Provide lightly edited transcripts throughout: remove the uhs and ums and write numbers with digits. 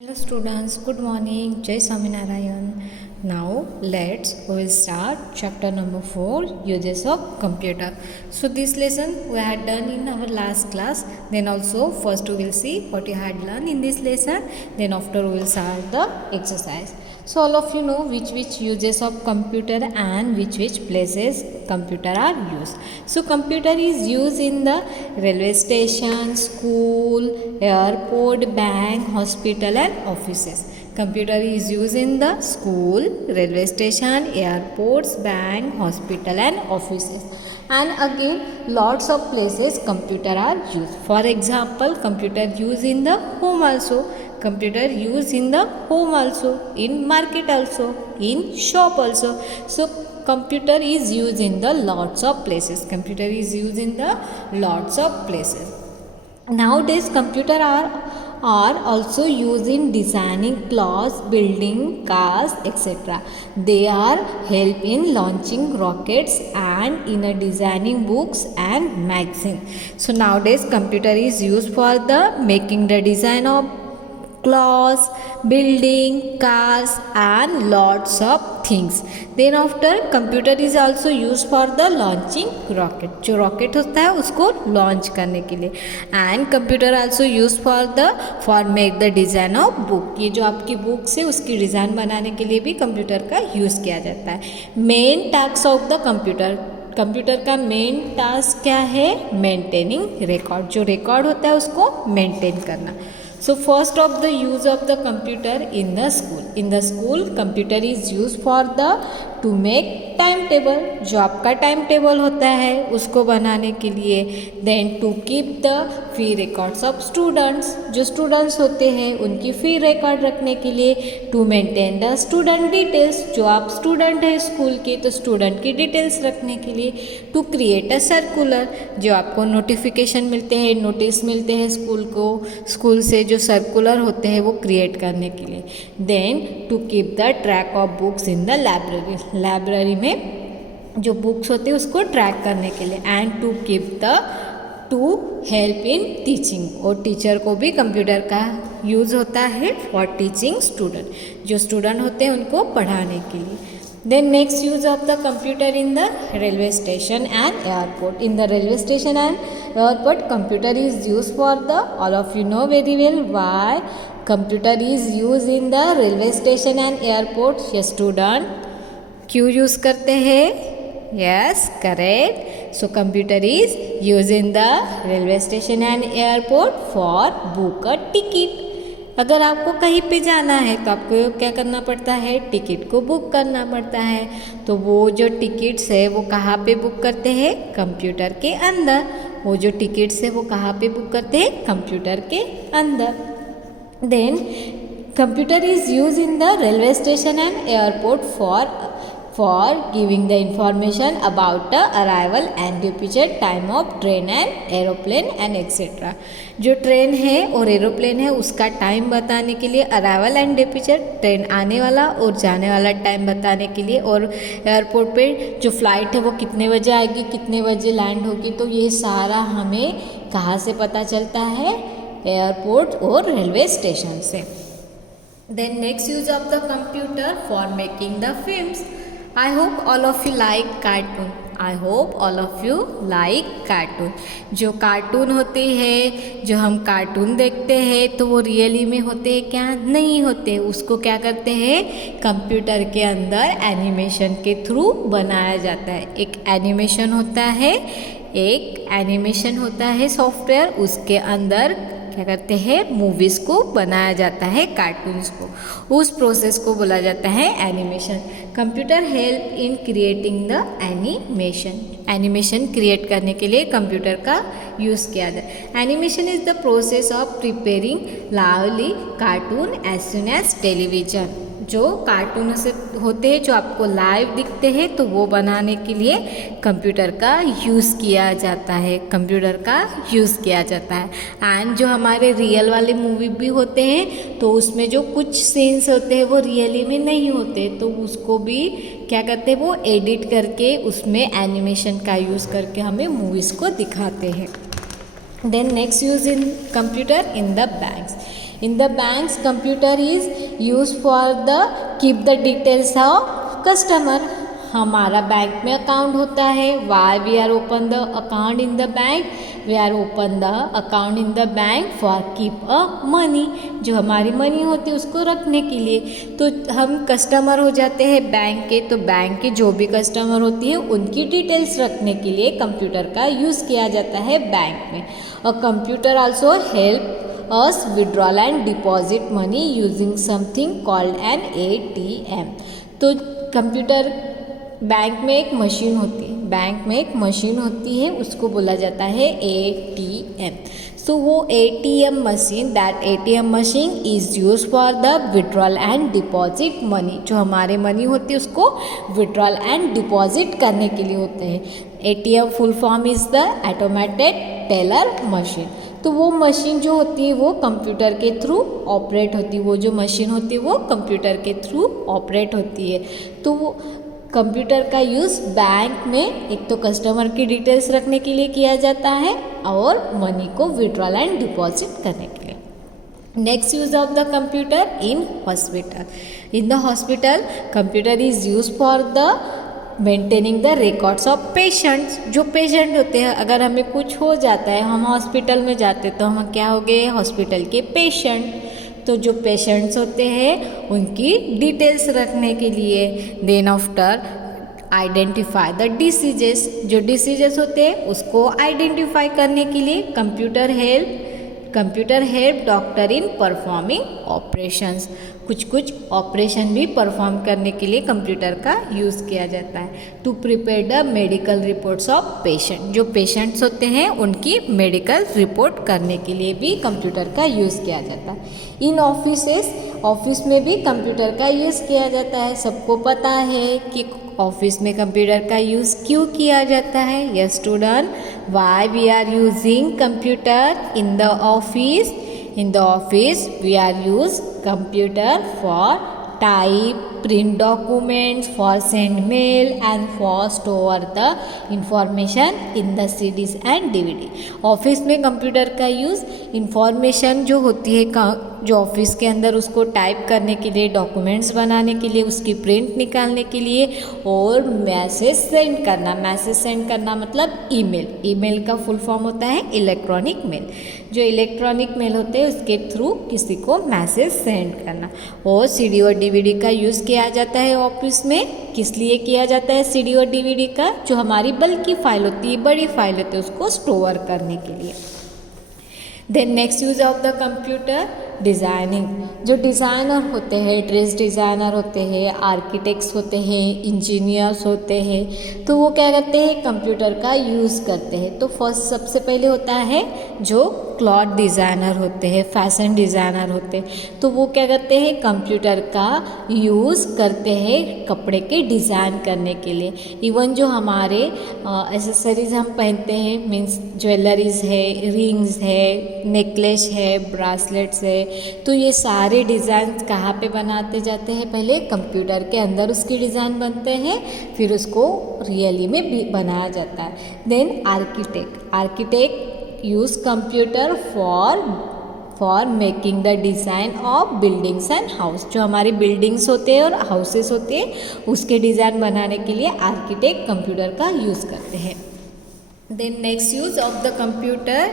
Hello students, good morning. Jai Swaminarayan. Now we will start chapter number 4, uses of computer. So this lesson we had done in our last class. Then also first we will see what you had learned in this lesson. Then after we will start the exercise. So all of you know which uses of computer and which places computer are used. So computer is used in the railway station, school, airport, bank, hospital and offices. Computer is used in the school, railway station, airports, bank, hospital and offices. And again lots of places computer are used. For example, computer used in the home also. Computer used in the home also, in market also, in shop also. So computer is used in the lots of places. Computer is used in the lots of places. Nowadays computer are also used in designing clothes, building cars, etc. They are help in launching rockets and in designing books and magazines. So nowadays computer is used for the making the design of clothes, building cars and lots of things. Then after computer is also used for the launching rocket. जो rocket होता है उसको launch करने के लिए. And computer also used for make the design of book. ये जो आपकी books है उसकी design बनाने के लिए भी computer का use किया जाता है. Main tasks of the computer. Computer का मेन टास्क क्या है? Maintaining record. जो रिकॉर्ड होता है उसको मेंटेन करना. So first of the use of the computer in the school. In the school, computer is used for the to make time table. जो आपका टाइम टेबल होता है उसको बनाने के लिए. Then to keep the fee records of students. जो students होते हैं उनकी फी रिकॉर्ड रखने के लिए. To maintain the student details. जो आप स्टूडेंट हैं स्कूल के तो स्टूडेंट की डिटेल्स रखने के लिए. To create a circular. जो आपको नोटिफिकेशन मिलते हैं, नोटिस मिलते हैं स्कूल से जो सर्कुलर होते हैं वो क्रिएट करने के लिए. Then to keep the track of books in the library. Library में जो बुक्स होती है उसको ट्रैक करने के लिए. And to keep the to help in teaching. और टीचर को भी कंप्यूटर का यूज़ होता है फॉर टीचिंग स्टूडेंट. जो स्टूडेंट होते हैं उनको पढ़ाने के लिए. Then next use of the computer in the railway station and airport. In the railway station and airport, computer is used for the, all of you know very well why computer is used in the railway station and airport. Yes student, क्यों use करते हैं? Yes, correct. So computer is used in the railway station and airport for book a ticket. अगर आपको कहीं पे जाना है तो आपको क्या करना पड़ता है? टिकट को बुक करना पड़ता है. तो वो जो टिकट्स है वो कहाँ पे बुक करते हैं? कंप्यूटर के अंदर. वो जो टिकट्स है वो कहाँ पे बुक करते हैं? कंप्यूटर के अंदर. Then computer is use in the railway station and airport for giving the information about the arrival and departure time of train and aeroplane and etc. जो ट्रेन है और एरोप्लेन है उसका टाइम बताने के लिए, अराइवल एंड डिपार्चर ट्रेन आने वाला और जाने वाला टाइम बताने के लिए, और एयरपोर्ट पे जो फ्लाइट है वो कितने बजे आएगी, कितने बजे लैंड होगी. तो ये सारा हमें कहाँ से पता चलता है? एयरपोर्ट और रेलवे स्टेशन से. Then next use of the computer for making the films. I hope all of you like cartoon. I hope all of you like cartoon. जो कार्टून होते हैं, जो हम कार्टून देखते हैं तो वो रियली में होते हैं क्या? नहीं होते. उसको क्या करते हैं? कंप्यूटर के अंदर एनिमेशन के थ्रू बनाया जाता है. एक एनिमेशन होता है सॉफ्टवेयर, उसके अंदर क्या करते हैं? मूवीज़ को बनाया जाता है, कार्टून्स को. उस प्रोसेस को बोला जाता है animation. Computer help in creating the animation. Animation create करने के लिए कंप्यूटर का यूज़ किया जाता है. Animation is the process of preparing lively cartoon as soon as television. जो कार्टून से होते हैं जो आपको लाइव दिखते हैं तो वो बनाने के लिए कंप्यूटर का यूज़ किया जाता है. एंड जो हमारे रियल वाले मूवी भी होते हैं तो उसमें जो कुछ सीन्स होते हैं वो रियली में नहीं होते तो उसको भी क्या करते हैं? वो एडिट करके उसमें एनिमेशन का यूज़ करके हमें मूवीज़ को दिखाते हैं. Then next use in computer in the banks. In the banks computer is use for the keep the details of customer. हमारा बैंक में अकाउंट होता है, why we are open the account in the bank, we are open the account in the bank for keep a money, जो हमारी money होती है उसको रखने के लिए। तो हम कस्टमर हो जाते हैं बैंक के, तो बैंक के जो भी कस्टमर होती है उनकी डिटेल्स रखने के लिए कंप्यूटर का यूज़ किया जाता है बैंक में। और computer also help us withdrawal and deposit money using something called an ATM। तो कंप्यूटर बैंक में एक मशीन होती है, बैंक में एक मशीन होती है, उसको बोला जाता है ATM। सो वो ATM machine, that ATM machine is use for the withdrawal and deposit money, जो हमारे मनी होती है उसको विड्रॉल एंड डिपॉजिट करने के लिए होते हैं। ATM full form is the automated teller machine. तो वो मशीन जो होती है वो कंप्यूटर के थ्रू ऑपरेट होती है, वो जो मशीन होती है वो कंप्यूटर के थ्रू ऑपरेट होती है। तो वो कंप्यूटर का यूज़ बैंक में एक तो कस्टमर की डिटेल्स रखने के लिए किया जाता है और मनी को विड्रॉल एंड डिपॉजिट करने के लिए। Next use of the computer in hospital. In the hospital computer is use for the maintaining the records of patients. जो पेशेंट होते हैं, अगर हमें कुछ हो जाता है, हम हॉस्पिटल में जाते तो हम क्या हो गए, हॉस्पिटल के पेशेंट। तो जो पेशेंट्स होते हैं उनकी डिटेल्स रखने के लिए। Then after identify the diseases, जो डिसीजेस होते हैं उसको आइडेंटिफाई करने के लिए computer help doctor in performing operations. कुछ ऑपरेशन भी परफॉर्म करने के लिए कंप्यूटर का यूज़ किया जाता है। To prepare the medical reports of patient, जो पेशेंट्स होते हैं उनकी मेडिकल रिपोर्ट करने के लिए भी कंप्यूटर का यूज़ किया जाता है। इन ऑफिस में भी कंप्यूटर का यूज़ किया जाता है। सबको पता है कि ऑफिस में कंप्यूटर का यूज़ क्यों किया जाता है। Yes student, why we are using computer in the office? In the office, we are use computer for type, print documents, for send mail and for store the information in the CDs and DVD। Office में computer का use information जो होती है जो office के अंदर उसको type करने के लिए, डॉक्यूमेंट्स बनाने के लिए, उसकी प्रिंट निकालने के लिए और मैसेज सेंड करना मतलब ईमेल का फुल फॉर्म होता है इलेक्ट्रॉनिक मेल। जो इलेक्ट्रॉनिक मेल होते हैं उसके थ्रू किसी को मैसेज सेंड करना। और CD और DVD का यूज़ किया जाता है ऑफिस में। किस लिए किया जाता है CD और DVD का? जो हमारी बल्कि फाइल होती है, बड़ी फाइल होती है, उसको स्टोर करने के लिए। Then next use of the computer designing. जो डिज़ाइनर होते हैं, ड्रेस डिज़ाइनर होते हैं, आर्किटेक्ट्स होते हैं, इंजीनियर्स होते हैं, तो वो क्या करते हैं, कंप्यूटर का यूज़ करते हैं। तो फर्स्ट सबसे पहले होता है जो क्लॉथ डिज़ाइनर होते हैं, फैशन डिज़ाइनर होते हैं, तो वो क्या करते हैं, कंप्यूटर का यूज़ करते हैं कपड़े के डिज़ाइन करने के लिए। इवन जो हमारे एसेसरीज हम पहनते हैं, मीन्स ज्वेलरीज है, रिंग्स है, नेकलेस है, ब्रासलेट्स है, तो ये सारे डिज़ाइन कहाँ पे बनाते जाते हैं, पहले कंप्यूटर के अंदर उसकी डिज़ाइन बनते हैं, फिर उसको रियली में भी बनाया जाता है। Then architect use computer for making the design of buildings and house. जो हमारी बिल्डिंग्स होते हैं और हाउसेस होते हैं उसके डिज़ाइन बनाने के लिए आर्किटेक्ट कंप्यूटर का यूज़ करते हैं। Then next use of the computer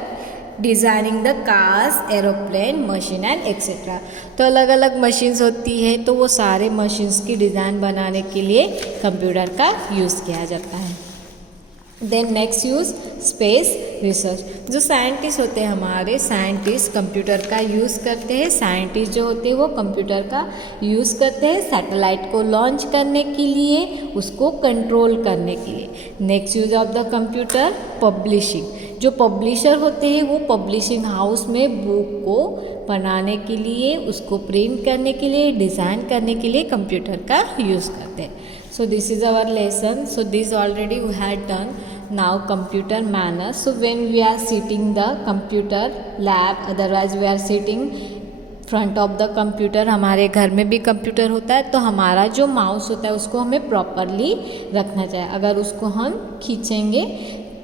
designing the cars, aeroplane, machine and etcetera. तो अलग अलग मशीन्स होती है, तो वो सारे मशीन्स की डिज़ाइन बनाने के लिए कंप्यूटर का यूज़ किया जाता है। Then next use space research. जो साइंटिस्ट होते हैं हमारे, साइंटिस्ट कंप्यूटर का यूज़ करते हैं। साइंटिस्ट जो होते हैं वो कंप्यूटर का यूज़ करते हैं सैटेलाइट को लॉन्च करने के लिए, उसको कंट्रोल करने के लिए। Next use of the computer publishing. जो पब्लिशर होते हैं वो पब्लिशिंग हाउस में बुक को बनाने के लिए, उसको प्रिंट करने के लिए, डिज़ाइन करने के लिए कंप्यूटर का यूज़ करते हैं। So this is our lesson. So this already we had done. Now computer manners. So when we are sitting the computer lab, otherwise we are sitting front of the computer, हमारे घर में भी computer होता है, तो हमारा जो mouse होता है उसको हमें प्रॉपरली रखना चाहिए। अगर उसको हम खींचेंगे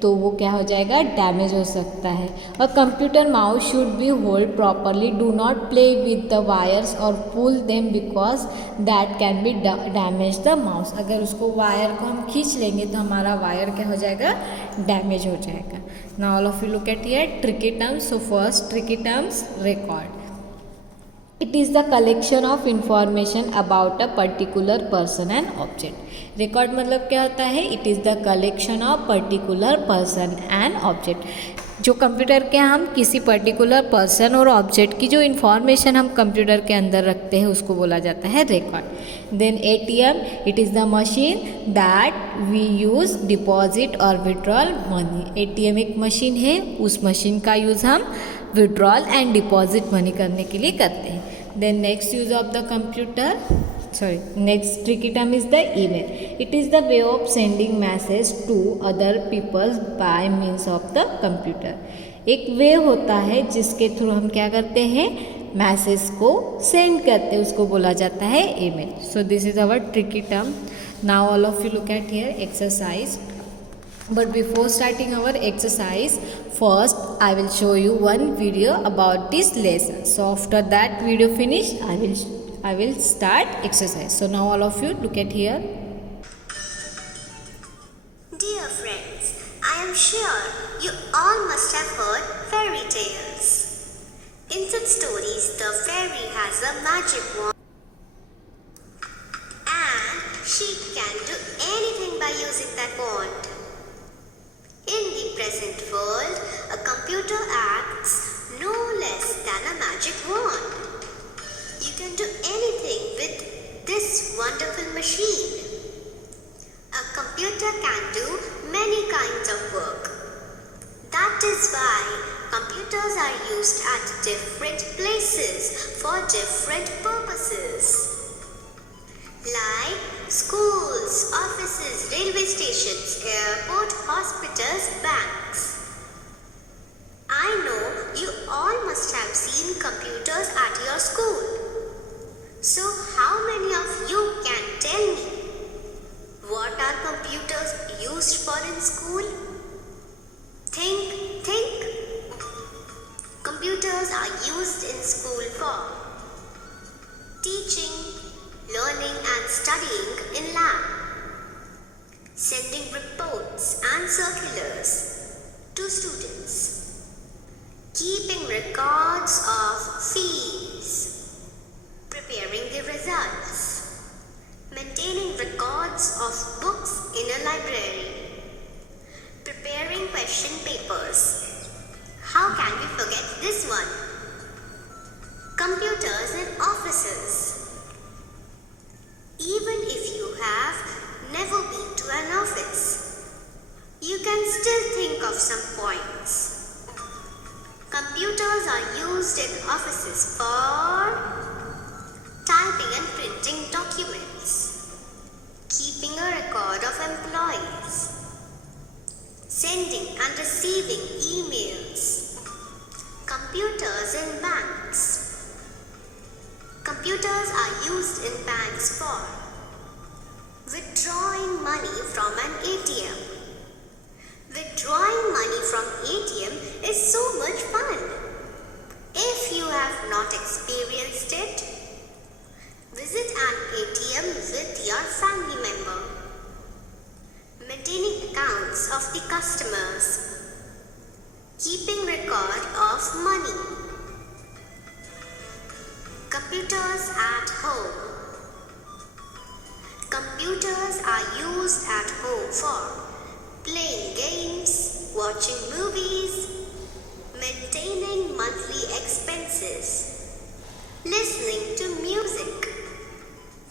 तो वो क्या हो जाएगा, डैमेज हो सकता है। और computer mouse should be hold properly, do not play with the wires और pull them because that can be damage the mouse. अगर उसको वायर को हम खींच लेंगे तो हमारा वायर क्या हो जाएगा, डैमेज हो जाएगा। Now all of you look at here tricky terms. So first tricky terms, record. It is the collection of information about a particular person and object. Record मतलब क्या होता है, it is the collection of particular person and object. जो computer के हम किसी particular person और object की जो इन्फॉर्मेशन हम कंप्यूटर के अंदर रखते हैं उसको बोला जाता है record. Then ATM, it is the machine that we use deposit और विड्रॉल मनी। ATM एक मशीन है, उस मशीन का यूज़ हम विड्रॉल एंड डिपॉजिट मनी करने के लिए करते हैं। Then next use of the computer, next tricky term is the email. It is the way of sending message to other people by means of the computer. एक वे होता है जिसके through हम क्या करते हैं, मैसेज को सेंड करते हैं, उसको बोला जाता है email. So this is our tricky term. Now all of you look at here exercise. But before starting our exercise, first I will show you one video about this lesson. So after that video finish, I will start exercise. So now all of you look at here. Dear friends, I am sure you all must have heard fairy tales. In such stories, the fairy has a magic wand and she can do anything by using that wand. In the present world, a computer acts no less than a magic wand. You can do anything with this wonderful machine. A computer can do many kinds of work. That is why computers are used at different places for different purposes. Like schools, offices, railway stations, airport, hospitals, banks. I know you all must have seen computers at your school. So how many of you can tell me what are computers used for in school? Think. Computers are used in school for teaching, learning and studying in lab, sending reports and circulars to students, keeping records of fees, preparing the results, maintaining records of books in a library, preparing question papers. How can we forget this one? Computers in offices. Even if you have never been to an office, you can still think of some points. Computers are used in offices for typing and printing documents, keeping a record of employees, sending and receiving emails. Computers in banks. Computers are used in banks for withdrawing money from an ATM. Withdrawing money from ATM is so much fun. If you have not experienced it, visit an ATM with your family member. Maintaining accounts of the customers. Keeping record of money. Computers at home. Computers are used at home for playing games, watching movies, maintaining monthly expenses, listening to music.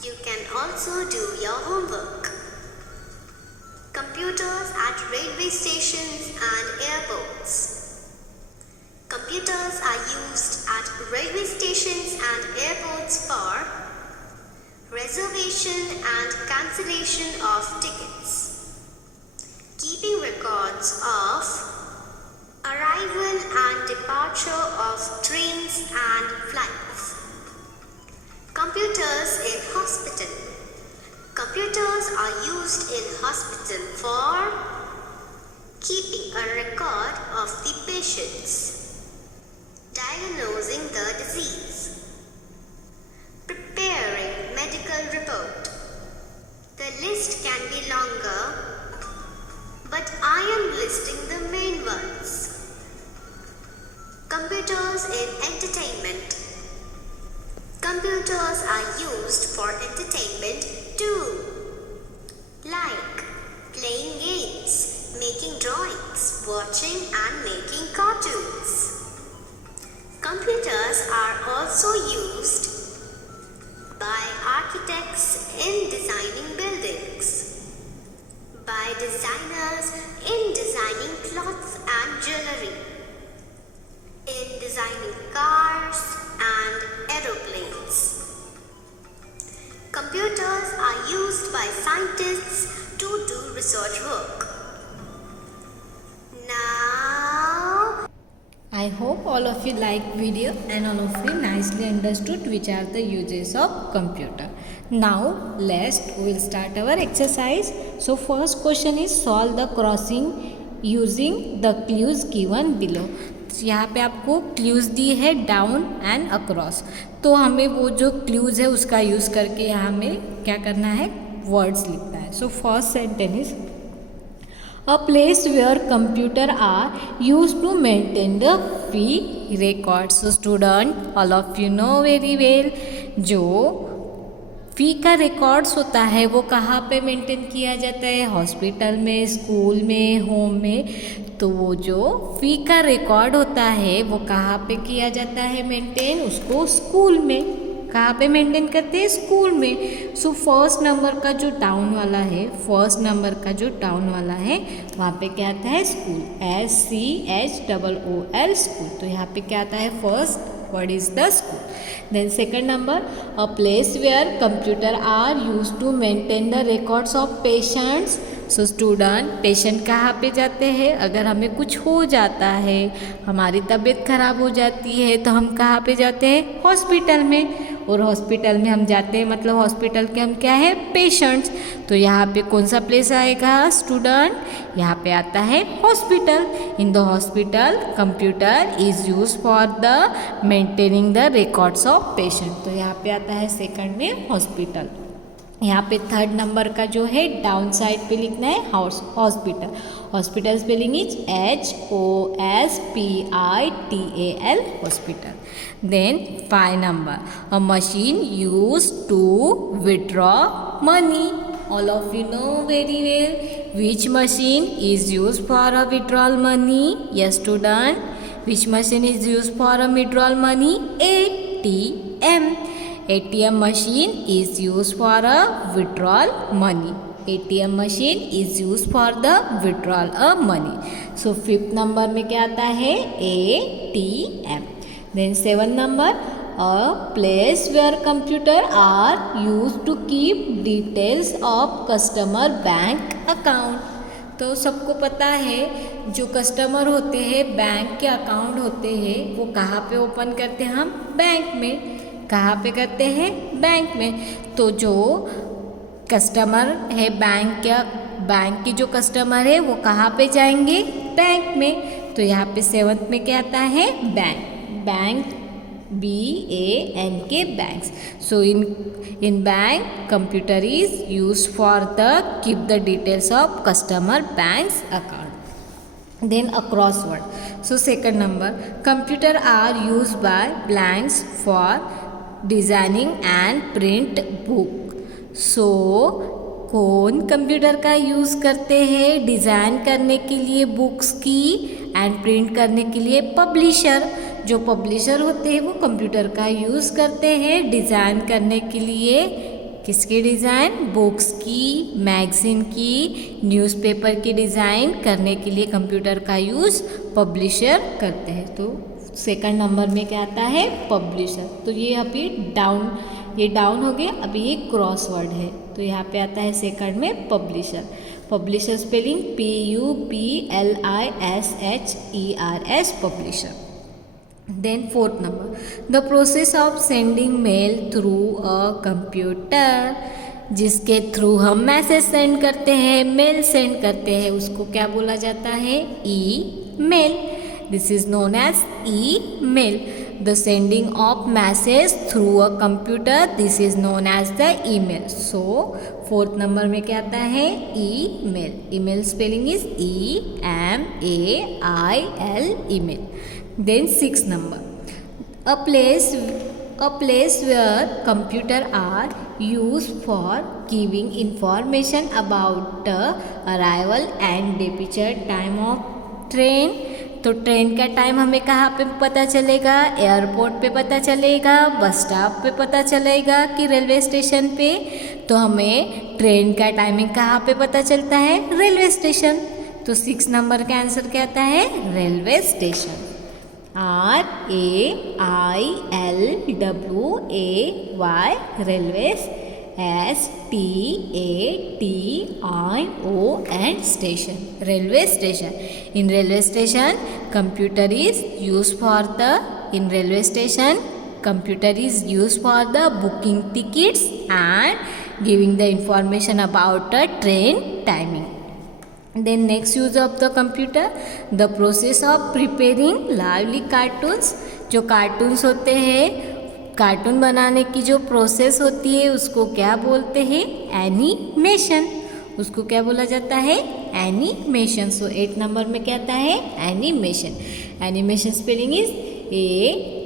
You can also do your homework. Computers at railway stations and airports. Computers are used at railway stations and airports for reservation and cancellation of tickets, keeping records of arrival and departure of trains and flights. Computers in hospital. Computers are used in hospital for keeping a record of the patients, diagnosing the disease, preparing medical report. The list can be longer, but I am listing the main ones. Computers in entertainment. Computers are used for entertainment too, like playing games, making drawings, watching and making cartoons. Computers are also used by architects in designing buildings, by designers in designing clothes and jewelry, in designing cars and aeroplanes. Computers are used by scientists to do research work. Now, I hope all of you like video and all of you nicely understood which are the uses of computer. Now we'll start our exercise. So first question is solve the crossing using the clues given below. यहाँ पे आपको clues दी है down and across, तो हमें वो जो clues है उसका यूज़ करके यहाँ हमें क्या करना है, वर्ड्स लिखना है. So first sentence, a place where computer are use to maintain the fee records. So student all of you know very well, जो फी का रिकॉर्ड्स होता है वो कहाँ पे मेंटेन किया जाता है, हॉस्पिटल में, स्कूल में, होम में. तो वो जो फी का रिकॉर्ड होता है वो कहाँ पे किया जाता है मेंटेन, उसको स्कूल में. कहाँ पे मेंटेन करते हैं, स्कूल में. सो फर्स्ट नंबर का जो डाउन वाला है, वहाँ पे क्या आता है, स्कूल. SCHOOL school. तो यहाँ पे क्या आता है, first what is the school. Then second number, a place where computer are used to maintain the records of patients. So student, patient कहाँ पे जाते हैं, अगर हमें कुछ हो जाता है, हमारी तबीयत खराब हो जाती है, तो हम कहाँ पे जाते हैं, हॉस्पिटल में. और हॉस्पिटल में हम जाते हैं, मतलब हॉस्पिटल के हम क्या है, पेशेंट्स. तो यहाँ पे कौन सा प्लेस आएगा स्टूडेंट, यहाँ पे आता है hospital. In the hospital computer is use for the maintaining the records of patient. तो यहाँ पे आता है सेकंड में हॉस्पिटल. यहाँ पे थर्ड नंबर का जो है डाउन साइड पे लिखना है hospital. Hospital spelling is HOSPITAL hospital. Then 5 number, a machine use to withdraw money. All of you know very well which machine is use for a withdrawal money. Yes student, which machine is use for a withdrawal money, ATM. ATM machine is used for a withdrawal money. ATM machine is used for the withdrawal of money. So fifth number में क्या आता है, ATM. Then 7 number, a place where computer are used to keep details of customer bank account. तो सबको पता है जो customer होते हैं, बैंक के अकाउंट होते हैं, वो कहाँ पे ओपन करते हैं, हम बैंक में. कहाँ पे करते हैं, बैंक में. तो जो कस्टमर है बैंक की जो कस्टमर है वो कहाँ पे जाएंगे, बैंक में. तो यहाँ पे 7th में क्या आता है, bank BANK banks. So in bank computer is use for the keep the details of customer banks account. Then a crossword. So second number, computer are used by blanks for designing and print book. So कौन computer का use करते हैं design करने के लिए books की and print करने के लिए, पब्लिशर. जो पब्लिशर होते हैं वो कंप्यूटर का यूज़ करते हैं डिज़ाइन करने के लिए. किसकी डिज़ाइन, बुक्स की, मैगज़ीन की, न्यूज़पेपर की डिज़ाइन करने के लिए कंप्यूटर का यूज़ पब्लिशर करते हैं. तो सेकंड नंबर में क्या आता है, पब्लिशर. तो ये अभी डाउन हो गया. अभी ये क्रॉसवर्ड है, तो यहाँ पे आता है सेकंड में publisher. Publisher spelling PUBLISHERS publisher. Then fourth number, the process of sending mail through a computer. जिसके थ्रू हम मैसेज सेंड करते हैं, मेल सेंड करते हैं, उसको क्या बोला जाता है? Email. This is known as email. The sending of message through a computer, this is known as the email. So fourth number में क्या आता है? email. Email spelling is E-M-A-I-L, email. Then sixth number, a place where computer are used for giving information about arrival and departure time of train. तो train का time हमें कहाँ पे पता चलेगा? एयरपोर्ट पे पता चलेगा, बस स्टॉप पे पता चलेगा कि रेलवे स्टेशन पे? तो हमें ट्रेन का टाइमिंग कहाँ पे पता चलता है? Railway station. तो 6 नंबर का आंसर क्या आता है? Railway station. RAILWAY, railways. STATION, station. Railway station. In railway station, computer is used for the booking tickets and giving the information about the train timing. Then next use of the computer, the process of preparing lively cartoons. जो cartoons होते हैं, cartoon बनाने की जो process होती है उसको क्या बोलते हैं? एनिमेशन. उसको क्या बोला जाता है? एनिमेशन. सो 8 नंबर में क्या आता है? Animation. Animation spelling is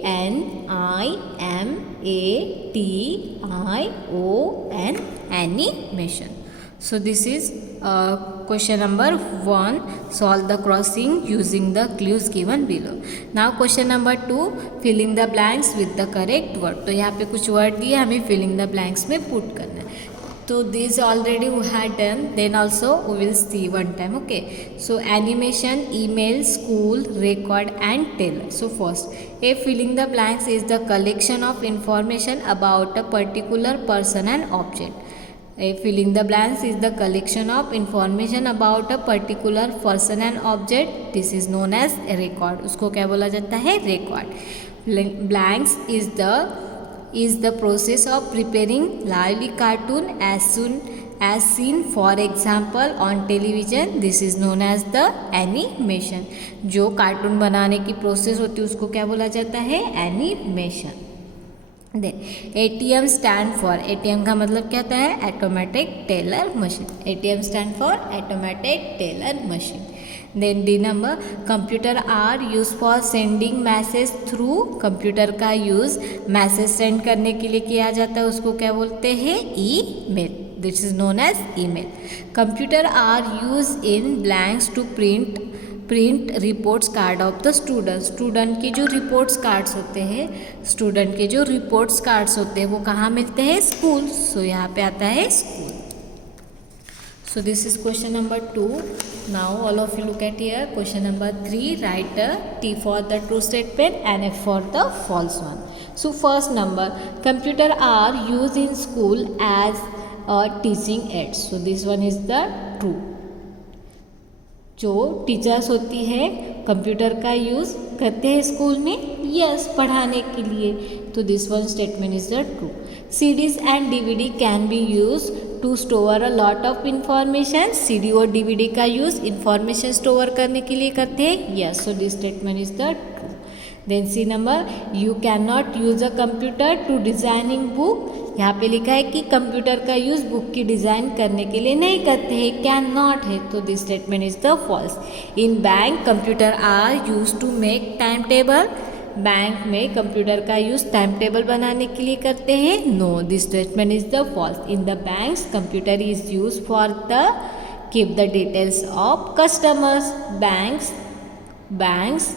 ANIMATION, animation. So this is question number 1. Solve the crossing using the clues given below. Now question number 2. Fill in the blanks with the correct word. तो यहाँ पे कुछ word दिए, हमें fill in the blanks में put करना है. तो this already we had done. Then also we will see one time. Okay. So animation, email, school, record and teller. So first, a filling the blanks is the collection of information about a particular person and object. A filling the blanks is the collection of information about a particular person and object. This is known as a record. उसको क्या बोला जाता है? record. Blanks is the process of preparing lively cartoon as soon as seen, for example on television. This is known as the animation. जो cartoon बनाने की process होती है उसको क्या बोला जाता है? Animation. Then ATM stand for, ATM का मतलब क्या होता है? Automatic teller machine. ATM stand for automatic teller machine. Then D number, computer are use for sending message through. Computer का यूज़ मैसेज सेंड करने के लिए किया जाता है, उसको क्या बोलते हैं? Email. This is known as email. Computer are use in blanks to print reports card of the student. Student के जो रिपोर्ट्स कार्ड्स होते हैं, वो कहाँ मिलते हैं? स्कूल. सो यहाँ पे आता है school. So this is question number 2. Now all of you look at here. Question number 3, write T for the true statement and F for the false one. So first number, computer are use in school as a teaching aids. So this one is the true. जो teachers होती है computer का use करते हैं school में, yes, पढ़ाने के लिए. तो this one statement is the true. CDs and DVD can be use to store a lot of information. CD और DVD का यूज़ इंफॉर्मेशन स्टोर करने के लिए करते हैं, yes. So this statement is the true. Then C number, you can not use a computer to designing book. यहाँ पे लिखा है कि कंप्यूटर का यूज़ बुक की डिज़ाइन करने के लिए नहीं करते हैं, कैन नॉट है. तो this statement is the false. In bank computer are use to make time table. Bank में कंप्यूटर का यूज़ टाइम टेबल बनाने के लिए करते हैं, no. This statement is the false. In the banks computer is use for the keep the details of customers. Banks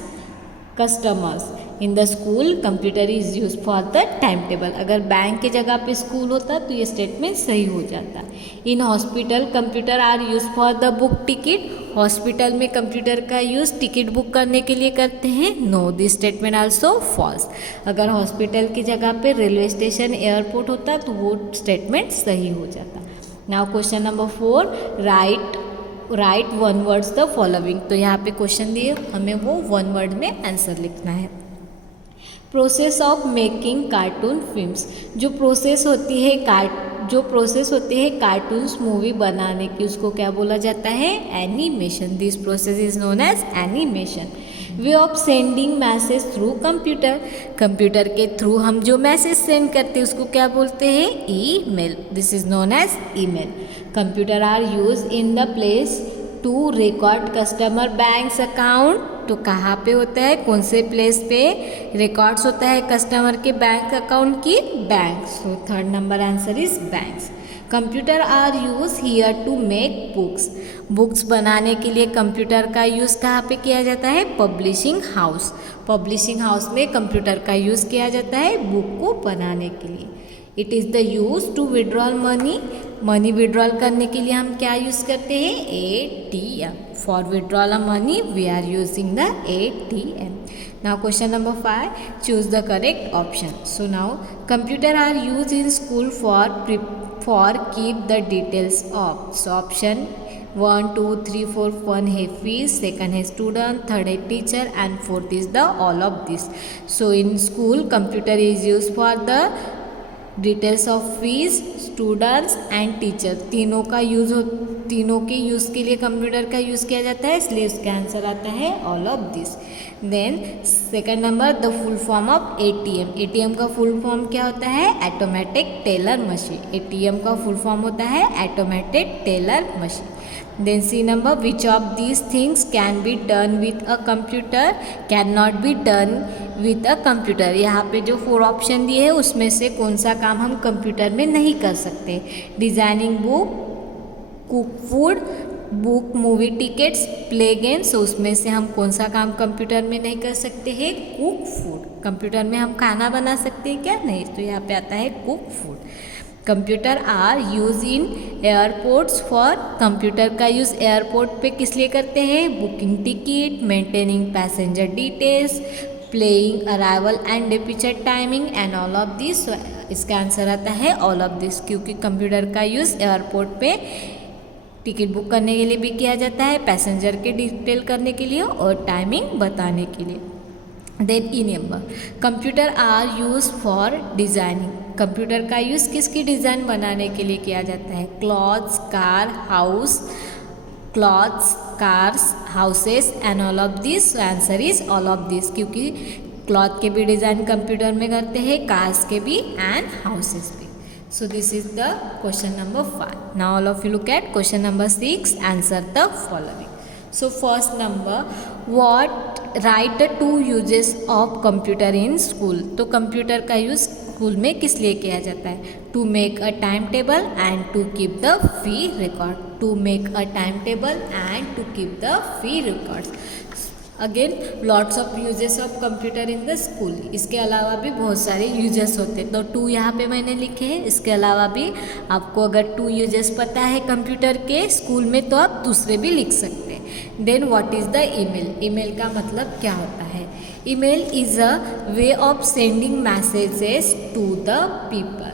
customers. In the school computer is use for the time table. अगर bank के जगह पे school होता तो ये statement सही हो जाता. In hospital computer are use for the book ticket. Hospital में कंप्यूटर का यूज़ टिकट बुक करने के लिए करते हैं, no. This statement also false. अगर हॉस्पिटल की जगह पे रेलवे स्टेशन, एयरपोर्ट होता तो वो स्टेटमेंट सही हो जाता. Now question number 4, right one words the following. तो यहाँ पे क्वेश्चन दिए, हमें वो वन वर्ड में आंसर लिखना है. Process of making cartoon films. जो प्रोसेस होती है जो प्रोसेस होते हैं कार्टून्स मूवी बनाने की उसको क्या बोला जाता है, animation. This process is known as animation. Way of sending message through computer, computer के थ्रू हम जो मैसेज सेंड करते हैं उसको क्या बोलते हैं, email. This is known as email. Computer are use in the place to record customer banks account. तो कहाँ पे होता है, कौन से प्लेस पे रिकॉर्ड्स होता है कस्टमर के बैंक अकाउंट की, bank. So third number answer is banks. Computer are use here to make books, books बनाने के लिए कंप्यूटर का यूज़ कहाँ पे किया जाता है, पब्लिशिंग हाउस। पब्लिशिंग हाउस में कंप्यूटर का यूज़ किया जाता है बुक को बनाने के लिए। It is the use to withdrawal money, money विड्रॉल करने के लिए हम क्या यूज़ करते हैं, ATM। For withdrawal of money we are using the ATM। Now question number 5, choose the correct option. So now computer are use in school for keep the details of. So option 1, 2, 3, 4, 1 है fees, second है student, third है teacher and fourth is the all of this. So in school computer is used for the details of fees, students and teacher, तीनों का use हो, तीनों के use के लिए कंप्यूटर का यूज़ किया जाता है, इसलिए उसका आंसर आता है all of this. Then second number, the full form of ATM। ATM का फुल फॉर्म क्या होता है, ऑटोमेटिक टेलर मशीन। ATM का फुल फॉर्म होता है automatic teller machine. Then C number, which of these things can be done with a computer, can not be done with a computer. यहाँ पे जो 4 option दिए हैं उसमें से कौन सा काम हम कंप्यूटर में नहीं कर सकते, designing book, cook food, book movie tickets, play games. उसमें से हम कौन सा काम कंप्यूटर में नहीं कर सकते हैं, कुक फूड। कंप्यूटर में हम खाना बना सकते हैं क्या, नहीं, तो यहाँ पे आता है cook food. Computer are use in airports for, computer का यूज़ एयरपोर्ट पे किस लिए करते हैं, booking ticket, maintaining passenger details, playing arrival and departure timing and all of this. इसका आंसर आता है ऑल ऑफ दिस, क्योंकि कंप्यूटर का यूज़ एयरपोर्ट पे टिकट बुक करने के लिए भी किया जाता है, पैसेंजर के डिटेल करने के लिए और टाइमिंग बताने के लिए। Then E number, computer are use for designing, computer का यूज़ किसकी डिज़ाइन बनाने के लिए किया जाता है, clothes, car, house, clothes, cars, houses and all of this. Answer is all of this, क्योंकि क्लॉथ के भी डिज़ाइन कंप्यूटर में करते हैं, कार्स के भी एंड हाउसेस भी। So this is the question number 5. Now all of you look at question number 6. Answer the following. So first number, what write the 2 uses of computer in school. तो computer का use school में किस लिए किया जाता है, to make a time table and to keep the fee record. To make a time table and to keep the fee records. Again lots of uses of computer in the school. इसके अलावा भी बहुत सारे uses होते हैं, तो 2 यहाँ पे मैंने लिखे हैं। इसके अलावा भी आपको अगर 2 यूजेस पता है कंप्यूटर के स्कूल में तो आप दूसरे भी लिख सकते हैं। Then what is the email, email का मतलब क्या होता है, email is a way of sending messages to the people.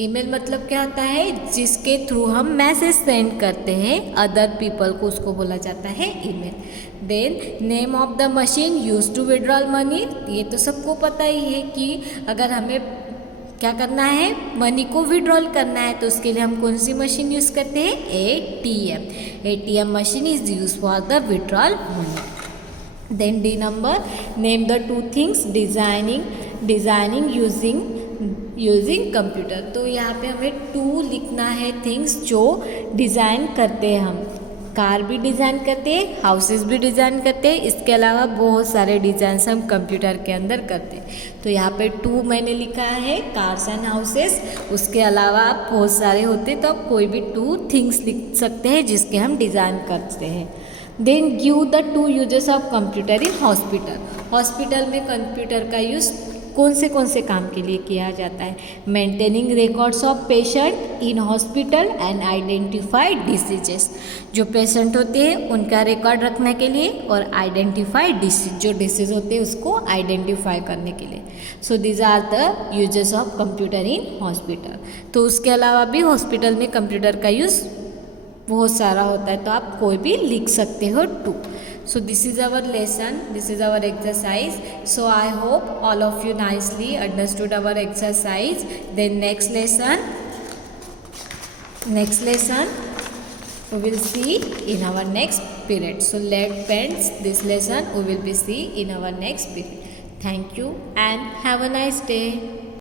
Email मतलब क्या होता है, जिसके थ्रू हम मैसेज सेंड करते हैं अदर पीपल को, उसको बोला जाता है email. Then name of the machine use to withdrawal money, ये तो सबको पता ही है कि अगर हमें क्या करना है, मनी को विड्रॉल करना है तो उसके लिए हम कौन सी मशीन यूज़ करते हैं, ATM। ATM machine is use for the withdrawal money. Then D number, name the 2 things designing using computer. तो यहाँ पे हमें 2 लिखना है थिंग्स जो डिज़ाइन करते हैं हम, कार भी डिज़ाइन करते हैं, हाउसेस भी डिज़ाइन करते हैं, इसके अलावा बहुत सारे डिज़ाइंस हम कंप्यूटर के अंदर करते हैं। तो यहाँ पे 2 मैंने लिखा है, कार्स एंड हाउसेस। उसके अलावा बहुत सारे होते तो आप कोई भी 2 थिंग्स लिख सकते हैं जिसके हम डिज़ाइन करते हैं। Then give the 2 uses of computer in hospital. Hospital में कंप्यूटर का यूज़ कौन से काम के लिए किया जाता है, maintaining records of patient in hospital and identify diseases. जो पेशेंट होते हैं उनका रिकॉर्ड रखने के लिए और आइडेंटिफाई डिसीज, जो डिसीज होते हैं उसको आइडेंटिफाई करने के लिए। So these are the uses of computer in hospital. तो उसके अलावा भी हॉस्पिटल में कंप्यूटर का यूज़ बहुत सारा होता है, तो आप कोई भी लिख सकते हो 2। So this is our lesson, this is our exercise. So I hope all of you nicely understood our exercise. Then next lesson Next lesson we will see in our next period. So let's end this lesson. We will be see in our next period. Thank you and have a nice day.